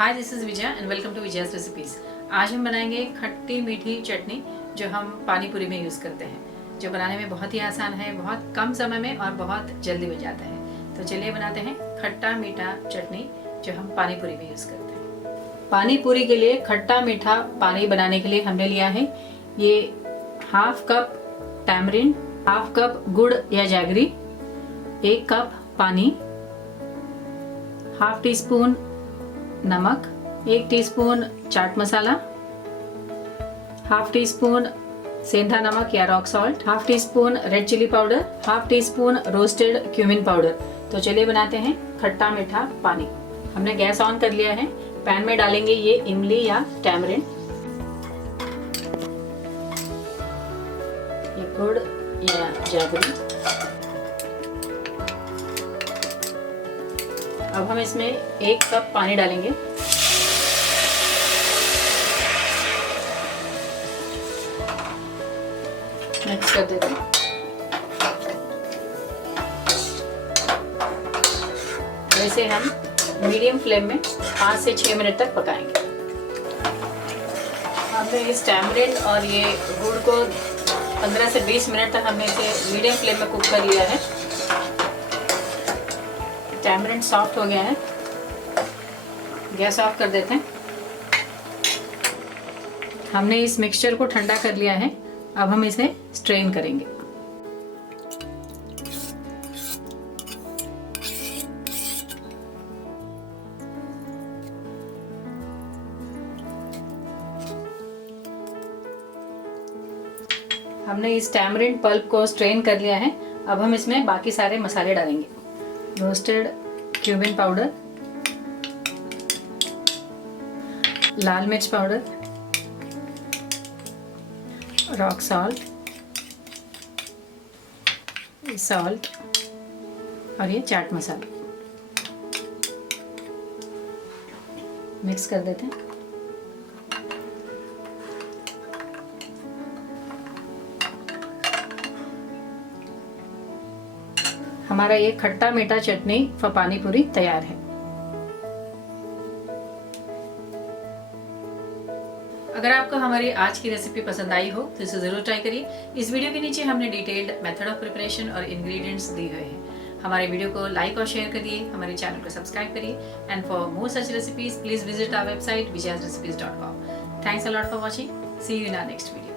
Hi, this is Vijay and welcome to Vijaya's recipes. आज हम बनाएंगे खट्टी मीठी चटनी जो हम पानी पूरी में यूज़ करते हैं, जो बनाने में बहुत ही आसान है, बहुत कम समय में और बहुत जल्दी बन जाता है। तो चलिए बनाते हैं खट्टा मीठा चटनी जो हम पानी पूरी में यूज़ करते हैं। पानी पूरी के लिए खट्टा मीठा पानी बनाने के लिए हमने लिया है ये half cup tamarind, half cup गुड़ या जैगरी, 1 कप पानी, हाफ टी स्पून नमक, 1 teaspoon chaat masala, half teaspoon सेंधा नमक या rock salt, half teaspoon red chilli powder, half teaspoon roasted cumin powder. तो चलिए बनाते हैं खट्टा मीठा पानी। हमने गैस ऑन कर लिया है। पैन में डालेंगे ये इमली या टैमरिन, ये गुड़ या जैगरी। अब हम इसमें 1 कप पानी डालेंगे। मिक्स कर देते हैं। वैसे हम मीडियम फ्लेम में 5 से 6 मिनट तक पकाएंगे। हमने इस टैमरिन और ये गुड़ को 15 से 20 मिनट तक हमने इसे मीडियम फ्लेम में कुक कर लिया है। टैमरिन सॉफ्ट हो गया है। गैस ऑफ कर देते हैं। हमने इस मिक्सचर को ठंडा कर लिया है। अब हम इसे स्ट्रेन करेंगे। हमने इस टैमरिन पल्प को स्ट्रेन कर लिया है। अब हम इसमें बाकी सारे मसाले डालेंगे। रोस्टेड क्यूमिन पाउडर, लाल मिर्च पाउडर, रॉक सॉल्ट, सॉल्ट और ये चाट मसाला। मिक्स कर देते हैं। हमारा ये खट्टा मीठा चटनी फॉर पानी पूरी तैयार है। अगर आपको हमारी आज की रेसिपी पसंद आई हो तो इसे ज़रूर ट्राई करिए। इस वीडियो के नीचे हमने डिटेल्ड मेथड ऑफ प्रिपरेशन और इंग्रेडिएंट्स दिए हुए हैं। हमारे वीडियो को लाइक और शेयर करिए, हमारे चैनल को सब्सक्राइब करिए and for more such recipes please visit our website vijayasrecipes.com। Thanks a lot for watching. See you in our next video.